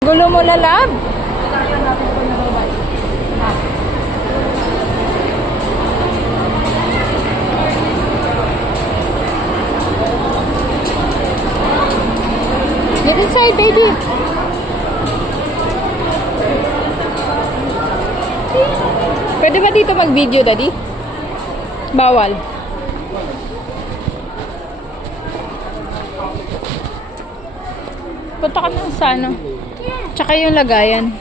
Gulo mo lalab. Get inside, baby. Pwede ba dito mag-video, daddy? Bawal. Punta ka na sa ano. Tsaka yung lagayan.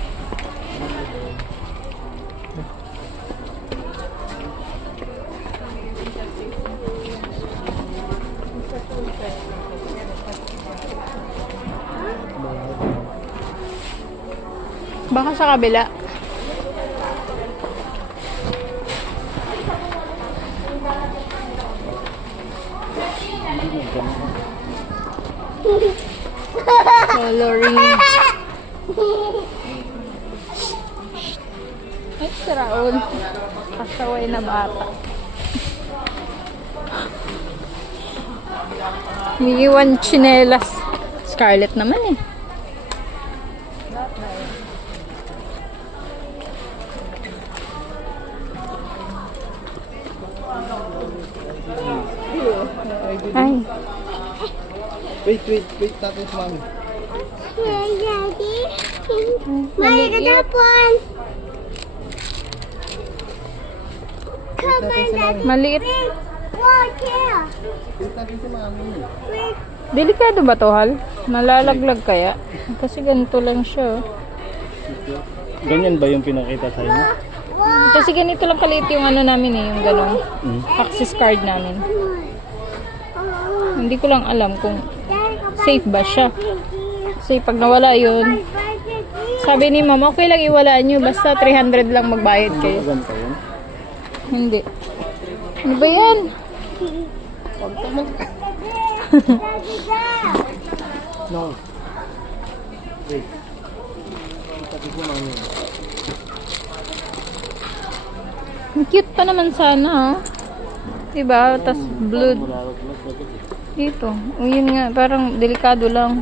Baka sa kabila. Coloring. Ay, si Raul. Kasaway na bata. May iwan tsinelas. Scarlett naman eh. Ay. Wait, natin si mami. Daddy, may katapon. Come on, Daddy. Maliit. Walk here. Wait natin si mami. Wait. Delikado ba to, Hal? Nalalaglag kaya? Kasi ganito lang siya. Ganyan ba yung pinakita sa inyo? Kasi ganito lang kaliit yung ano namin eh, yung ganong access card namin. Hindi ko lang alam kung safe ba siya. Kasi pag nawala yun, sabi ni mama, okay lang iwalaan nyo, basta 300 lang magbayad kayo. Ganito yun? Hindi. Ano ba yan? Huwag ka mag... No. Wait. Natin si mami. Ang cute pa naman sana, ha? Diba? Tas blood. Malawag-lag. Dito. O yun nga, parang delikado lang.